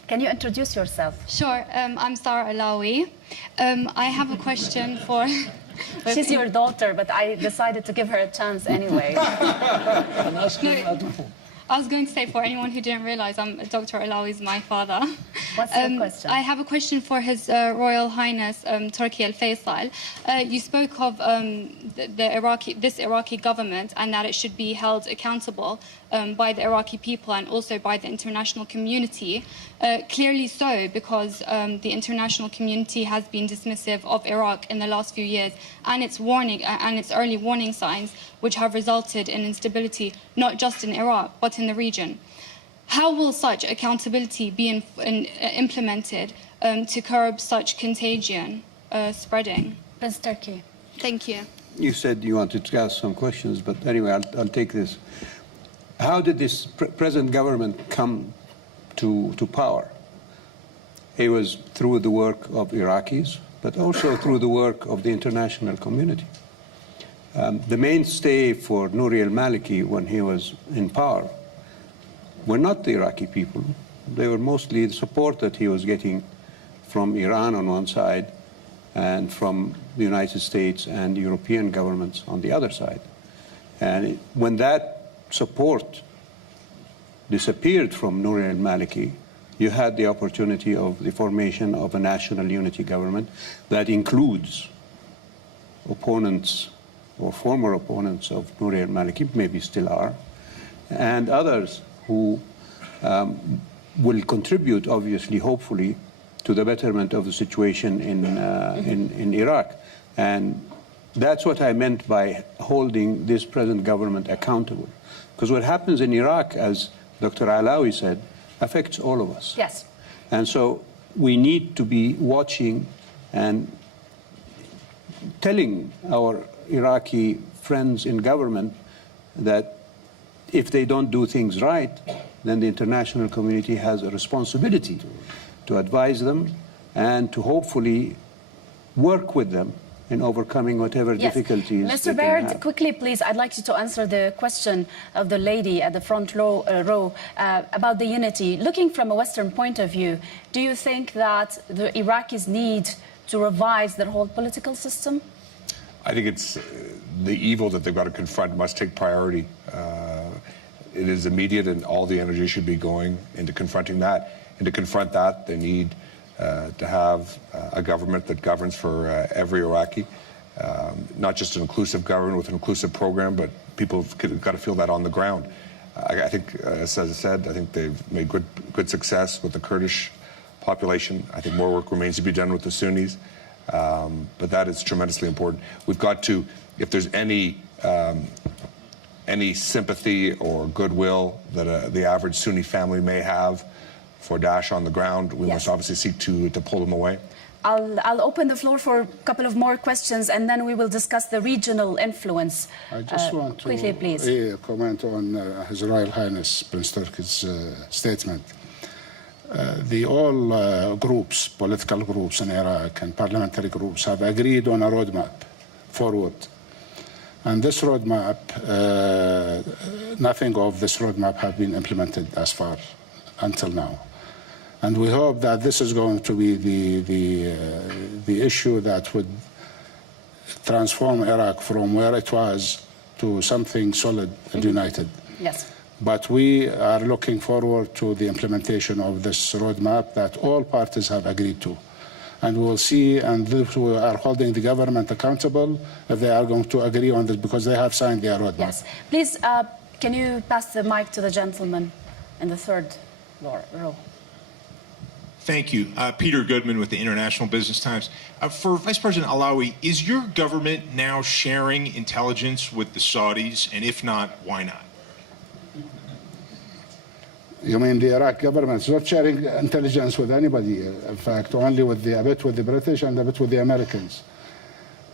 Can you introduce yourself? Sure. I'm Sarah Alawi. I have a question for... She's your daughter, but I decided to give her a chance anyway. I was going to say, for anyone who didn't realize, Dr. Alawi is my father. What's the question? I have a question for His Royal Highness Turki Al Faisal. You spoke of this Iraqi government and that it should be held accountable by the Iraqi people and also by the international community. Clearly so, because the international community has been dismissive of Iraq in the last few years and its early warning signs, which have resulted in instability not just in Iraq but in the region. How will such accountability be implemented to curb such contagion spreading? Prince Turki. Thank you. You said you wanted to ask some questions, but anyway, I'll take this. How did this present government come to power? It was through the work of Iraqis, but also through the work of the international community. The mainstay for Nouri al-Maliki when he was in power were not the Iraqi people. They were mostly the support that he was getting from Iran on one side and from the United States and European governments on the other side. And when that support disappeared from Nouri al-Maliki, you had the opportunity of the formation of a national unity government that includes opponents or former opponents of Nouri al-Maliki, maybe still are, and others who will contribute, obviously, hopefully, to the betterment of the situation in Iraq. And that's what I meant by holding this present government accountable. Because what happens in Iraq, as Dr. Alawi said, affects all of us. Yes. And so we need to be watching and telling our Iraqi friends in government that if they don't do things right, then the international community has a responsibility to advise them and to hopefully work with them in overcoming whatever difficulties. Mr. Baird, quickly, please, I'd like you to answer the question of the lady at the front row about the unity. Looking from a Western point of view, do you think that the Iraqis need to revise their whole political system? I think it's the evil that they've got to confront must take priority. It is immediate, and all the energy should be going into confronting that. And to confront that, they need to have a government that governs for every Iraqi, not just an inclusive government with an inclusive program, but people have got to feel that on the ground. I think, as I said, I think they've made good success with the Kurdish population. I think more work remains to be done with the Sunnis, but that is tremendously important. We've got to, if there's any sympathy or goodwill that the average Sunni family may have for Daesh on the ground, we must obviously seek to pull them away. I'll open the floor for a couple of more questions, and then we will discuss the regional influence. I just want to quickly, please. Comment on His Royal Highness Prince Turki's statement. All groups, political groups in Iraq and parliamentary groups have agreed on a roadmap forward. And this roadmap, nothing of this roadmap have been implemented as far until now. And we hope that this is going to be the issue that would transform Iraq from where it was to something solid and united. Yes. But we are looking forward to the implementation of this roadmap that all parties have agreed to. And we will see, and we are holding the government accountable if they are going to agree on this, because they have signed their roadmap. Yes. Please, can you pass the mic to the gentleman in the third row? Thank you. Peter Goodman with the International Business Times. For Vice President Alawi, is your government now sharing intelligence with the Saudis? And if not, why not? You mean the Iraq government is not sharing intelligence with anybody? In fact, only with a bit with the British and a bit with the Americans.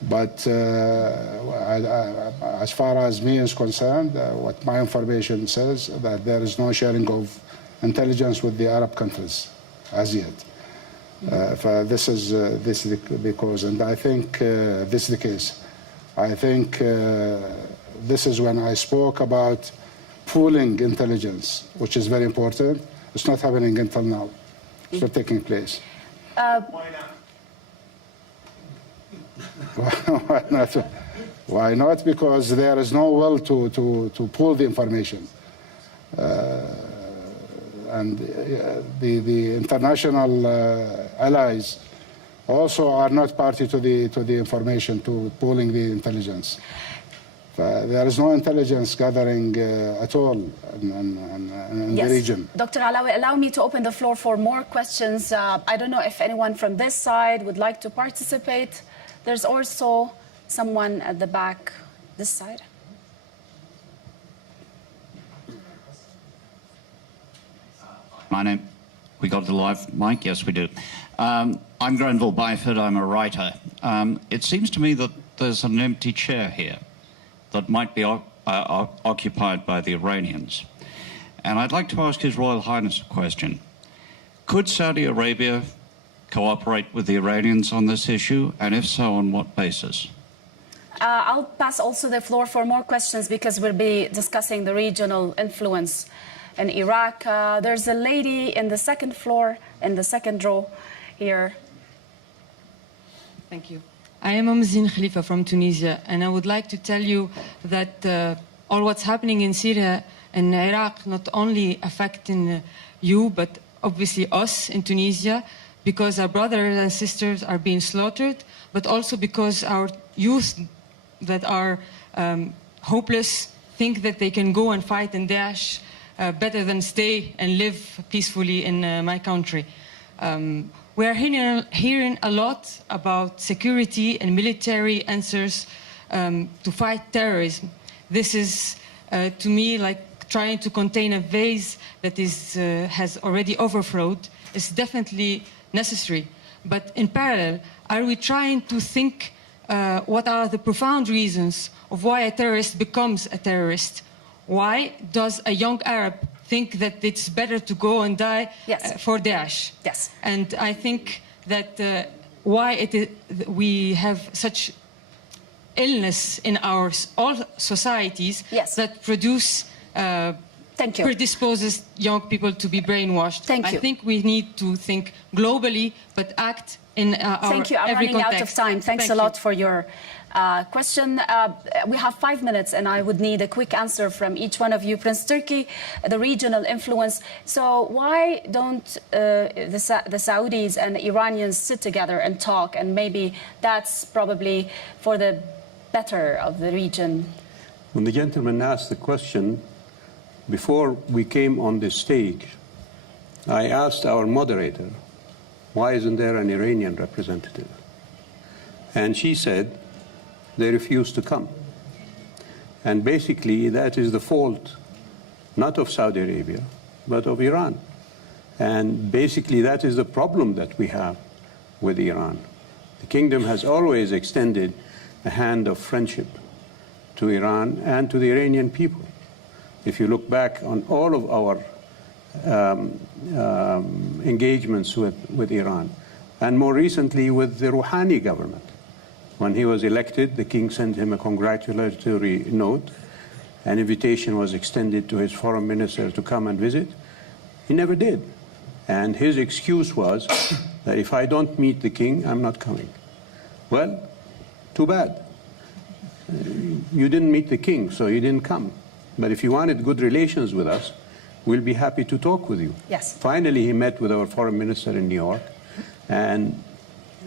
But as far as me is concerned, what my information says, that there is no sharing of intelligence with the Arab countries as yet. This is the cause, and I think this is the case. I think this is when I spoke about pooling intelligence, which is very important. It's not happening until now. It's not taking place. Why not? Why not? Why not? Because there is no will to pool the information. And the international allies also are not party to the information, to pooling the intelligence. There is no intelligence gathering at all in the region. Dr. Alawi, allow me to open the floor for more questions. I don't know if anyone from this side would like to participate. There's also someone at the back, this side. My name, we got the live mic? Yes, we do. I'm Grenville Byford, I'm a writer. It seems to me that there's an empty chair here that might be occupied by the Iranians. And I'd like to ask His Royal Highness a question. Could Saudi Arabia cooperate with the Iranians on this issue? And if so, on what basis? I'll pass also the floor for more questions because we'll be discussing the regional influence in Iraq. There's a lady in the second floor, in the second row here. Thank you. I am Amzine Khalifa from Tunisia, and I would like to tell you that all what's happening in Syria and Iraq not only affecting you, but obviously us in Tunisia, because our brothers and sisters are being slaughtered, but also because our youth that are hopeless think that they can go and fight in Daesh better than stay and live peacefully in my country. We are hearing a lot about security and military answers to fight terrorism. This is, to me, like trying to contain a vase that has already overflowed. It's definitely necessary. But in parallel, are we trying to think what are the profound reasons of why a terrorist becomes a terrorist? Why does a young Arab think that it's better to go and die for Daesh? Yes. And I think that why we have such illness in our all societies that produce predisposes young people to be brainwashed. I think we need to think globally, but act in our Thank you. I'm running out of time. Thanks a lot for your question. We have 5 minutes, and I would need a quick answer from each one of you. Prince Turki, the regional influence. So why don't the Saudis and the Iranians sit together and talk? And maybe that's probably for the better of the region. When the gentleman asked the question, before we came on this stage, I asked our moderator, why isn't there an Iranian representative? And she said, they refuse to come. And basically, that is the fault, not of Saudi Arabia, but of Iran. And basically, that is the problem that we have with Iran. The kingdom has always extended a hand of friendship to Iran and to the Iranian people. If you look back on all of our engagements with Iran, and more recently with the Rouhani government. When he was elected, the king sent him a congratulatory note. An invitation was extended to his foreign minister to come and visit. He never did. And his excuse was that if I don't meet the king, I'm not coming. Well, too bad. You didn't meet the king, so you didn't come. But if you wanted good relations with us, we'll be happy to talk with you. Yes. Finally, he met with our foreign minister in New York. And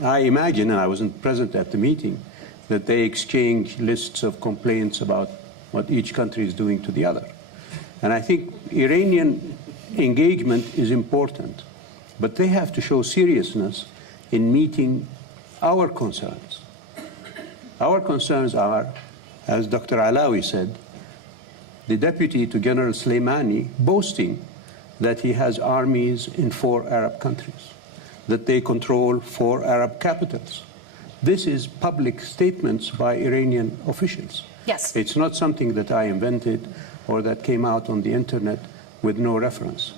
I imagine, and I wasn't present at the meeting, that they exchanged lists of complaints about what each country is doing to the other. And I think Iranian engagement is important, but they have to show seriousness in meeting our concerns. Our concerns are, as Dr. Alawi said, the deputy to General Soleimani boasting that he has armies in 4 Arab countries, that they control 4 Arab capitals. This is public statements by Iranian officials. Yes. It's not something that I invented or that came out on the internet with no reference.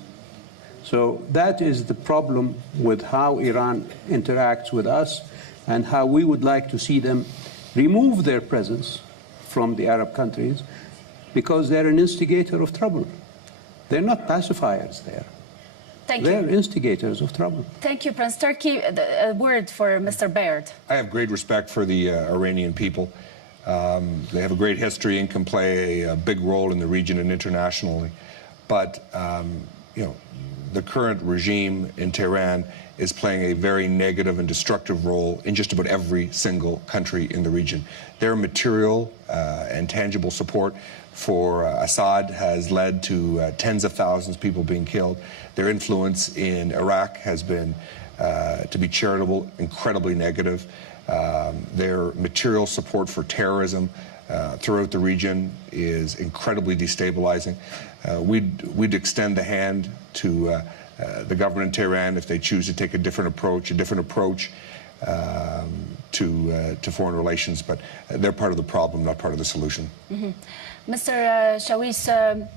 So that is the problem with how Iran interacts with us and how we would like to see them remove their presence from the Arab countries, because they're an instigator of trouble. They're not pacifiers there. Thank They're you. instigators of trouble. Thank you, Prince Turki. A word for Mr. Baird. I have great respect for the Iranian people. They have a great history and can play a big role in the region and internationally. But you know, the current regime in Tehran is playing a very negative and destructive role in just about every single country in the region. Their material and tangible support for Assad has led to tens of thousands of people being killed. Their influence in Iraq has been, to be charitable, incredibly negative. Their material support for terrorism throughout the region is incredibly destabilizing. We'd extend the hand to the government in Tehran if they choose to take a different approach to foreign relations, but they're part of the problem, not part of the solution. Mm-hmm. Mr. Shawis,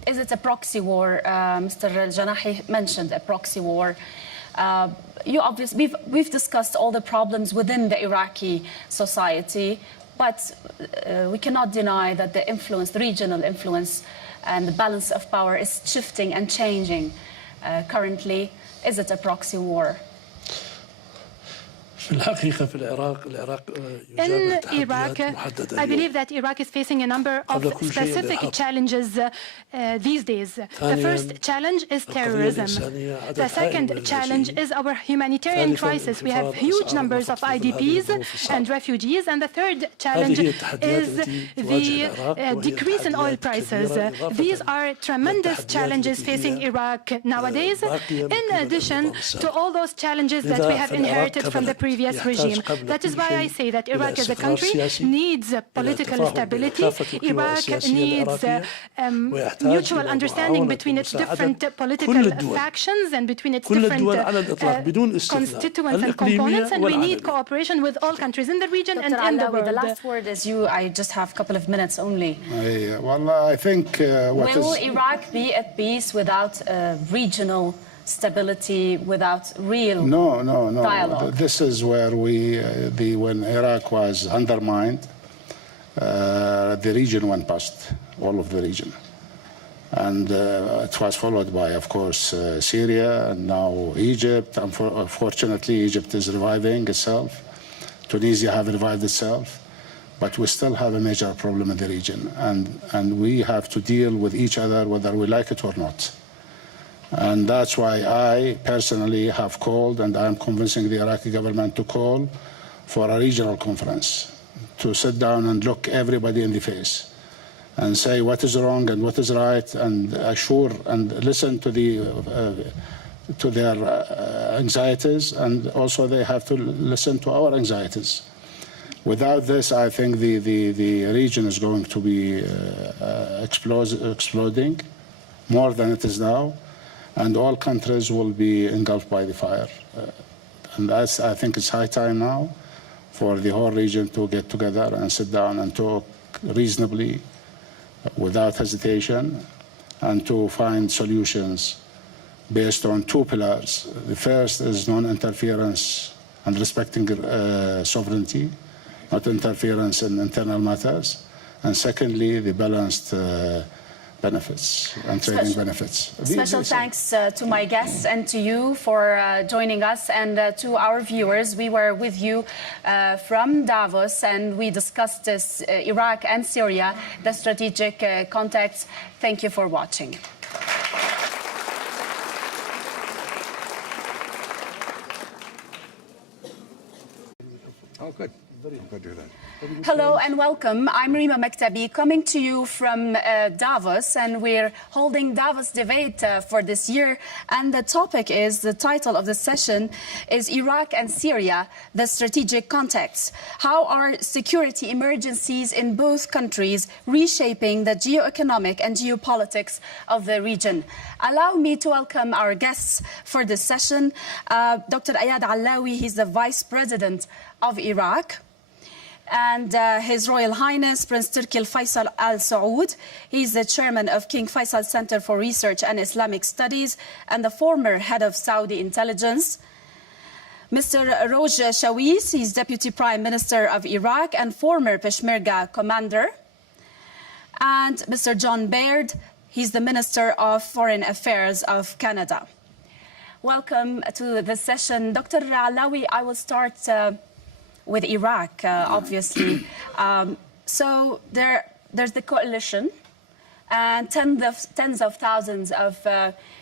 is it a proxy war? Mr. Janahi mentioned a proxy war. We've discussed all the problems within the Iraqi society, but we cannot deny that the influence, the regional influence and the balance of power is shifting and changing currently. Is it a proxy war? In Iraq, I believe that Iraq is facing a number of specific challenges these days. The first challenge is terrorism. The second challenge is our humanitarian crisis. We have huge numbers of IDPs and refugees. And the third challenge is the decrease in oil prices. These are tremendous challenges facing Iraq nowadays, in addition to all those challenges that we have inherited from the previous regime. That is why I say that Iraq as a country needs political stability. Iraq needs mutual understanding between its different political factions and between its different constituents and components, and we need cooperation with all countries in the region and in the world. The last word is you. I just have a couple of minutes only. Well, I think will Iraq be at peace without regional stability, without real dialogue? This is where when Iraq was undermined, the region went bust, all of the region. And it was followed by, of course, Syria and now Egypt. Unfortunately, Egypt is reviving itself. Tunisia have revived itself. but we still have a major problem in the region, and we have to deal with each other whether we like it or not. And that's why I personally have called, and I'm convincing the Iraqi government to call for a regional conference to sit down and look everybody in the face and say what is wrong and what is right, and assure and listen to their anxieties, and also they have to listen to our anxieties. Without this, I think the region is going to be exploding more than it is now, and all countries will be engulfed by the fire. And I think it's high time now for the whole region to get together and sit down and talk reasonably, without hesitation, and to find solutions based on two pillars. The first is non-interference and respecting sovereignty, not interference in internal matters. And secondly, the balanced benefits and trading benefits. Special thanks to my guests and to you for joining us, and to our viewers. We were with you from Davos, and we discussed this, Iraq and Syria, the strategic context. Thank you for watching. Oh, good. I'm going to do that. Hello and welcome. I'm Rima Maktabi, coming to you from Davos, and we're holding Davos debate for this year. And the topic is, the title of the session is Iraq and Syria, the strategic context. How are security emergencies in both countries reshaping the geoeconomic and geopolitics of the region? Allow me to welcome our guests for this session. Dr. Ayad Allawi, he's the Vice President of Iraq. And His Royal Highness Prince Turki Faisal Al Saud. He's the chairman of King Faisal Center for Research and Islamic Studies and the former head of Saudi intelligence. Mr. Roj Shawis, he's Deputy Prime Minister of Iraq and former Peshmerga commander. And Mr. John Baird, he's the Minister of Foreign Affairs of Canada. Welcome to the session. Dr. Allawi, I will start with Iraq, obviously. So there's the coalition, and tens of thousands of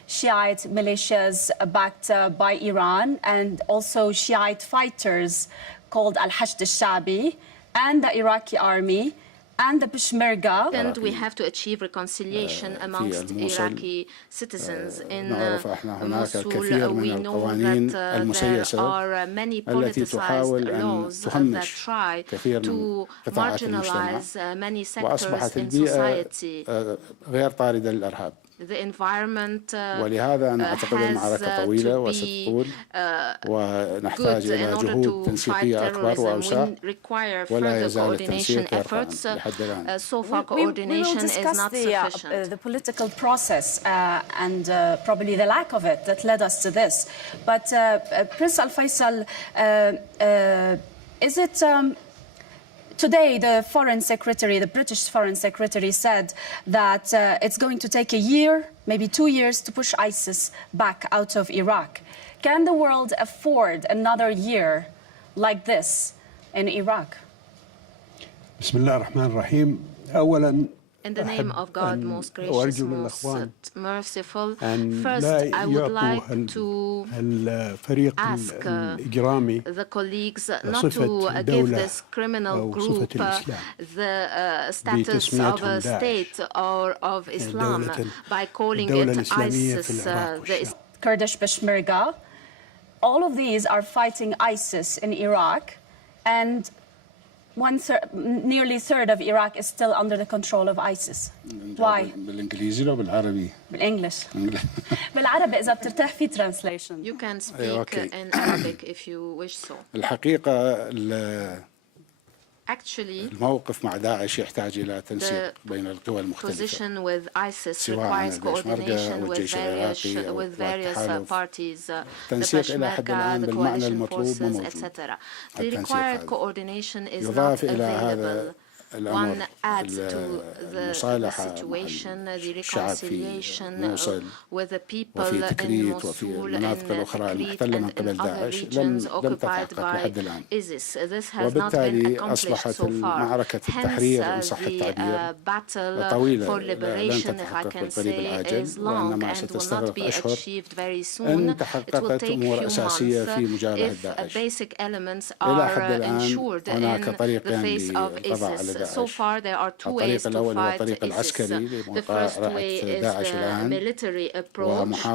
Shiite militias backed by Iran, and also Shiite fighters called Al-Hashd al-Shabi, and the Iraqi army, and the Peshmerga. And we have to achieve reconciliation amongst Iraqi citizens. In Mosul, we know that there are many politicized laws that try to marginalize many sectors in society. The environment has to be good in order to fight terrorism. We require further coordination efforts. So far, coordination is not sufficient. The political process and probably the lack of it that led us to this. But Prince Al Faisal, is it... Today, the Foreign Secretary, the British Foreign Secretary, said that it's going to take a year, maybe 2 years, to push ISIS back out of Iraq. Can the world afford another year like this in Iraq? Bismillah ar-Rahman ar-Rahim. أولاً In the name of God, most gracious, most merciful, first I would like to ask the colleagues not to give this criminal group the status of a state or of Islam by calling it ISIS, the Kurdish Peshmerga. All of these are fighting ISIS in Iraq, and nearly a third of Iraq is still under the control of ISIS. Why? بالإنجليزي ولا بالعربي؟ بالإنجليش. بالعربي إذا بترتاح في translation. You can speak in Arabic if you wish so. الحقيقة Actually, الموقف مع داعش يحتاج إلى تنسيق بين القوى المختلفة. Position with ISIS requires coordination with various parties, the Peshmerga, the coalition forces, etc. The required coordination is not available. one adds to the situation, the reconciliation with the people in Mosul and Tikrit and in other regions occupied by ISIS. This has not been accomplished so far. Hence, the battle for liberation, if I can say, is long and will not be achieved very soon. It will take few months if basic elements are ensured in the face of ISIS. So far, there are two ways to fight ISIS. The first way is the military approach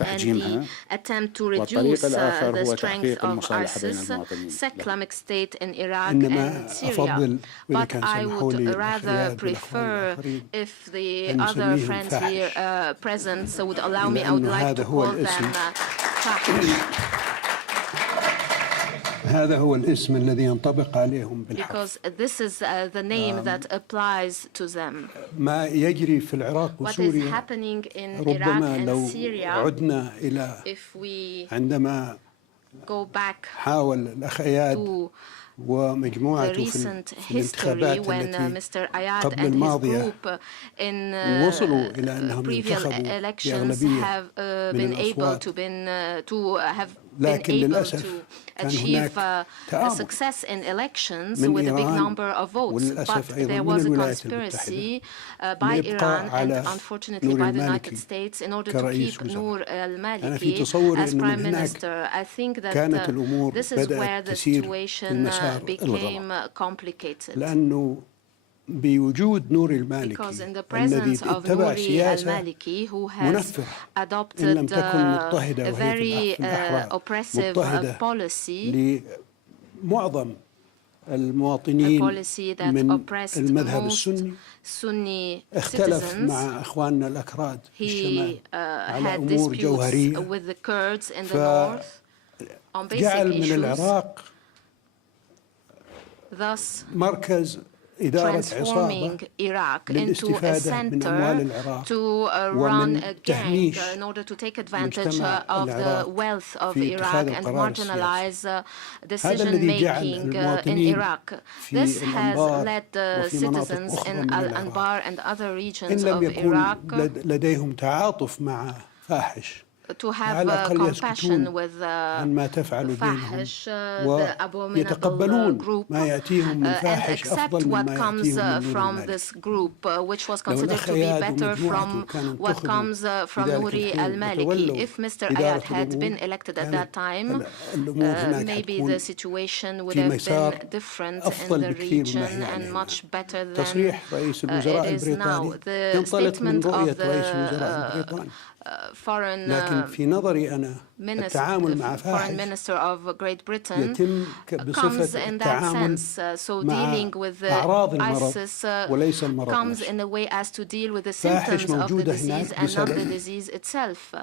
and the attempt to reduce the strength of ISIS, Islamic State in Iraq and Syria. But I would rather prefer, if the other friends here present would allow me, I would like to call them fahish. هذا هو الاسم الذي ينطبق عليهم بالحق. Because this is the name that applies to them. ما يجري في العراق وسوريا ربما لو عدنا إلى عندما حاول الأخ إياد ومجموعته في الانتخابات التي قبل الماضية وصلوا إلى أنهم انتخبوا بأغلبية من الأصوات لكن للأسف كان هناك success in elections with a big number of votes, but there was a conspiracy by Iran and unfortunately by the United States in order to keep Noor al-Maliki as Prime Minister. I think that this is where the situation became complicated. بوجود نور المالكي because in the presence of Nouri al-Maliki, who has adopted a very oppressive policy, لمعظم المواطنين من المذهب السني اختلف مع اخواننا الاكراد في الشمال على امور جوهريه فجعل من العراق مركز transforming Iraq into a center to run a gang in order to take advantage of the wealth of Iraq and marginalize decision-making in Iraq. This has led the citizens in Al-Anbar and other regions of Iraq لديهم تعاطف مع فاحش to have compassion with Fahish, the abominable group, and accept what comes from this group, which was considered to be better from what comes from Nouri al-Maliki. If Mr. Ayad had been elected at that time, maybe the situation would have been different in the region and much better than it is now. The statement of the foreign minister of Great Britain comes in that sense. So dealing with ISIS comes in a way as to deal with the symptoms of the disease and not the disease itself.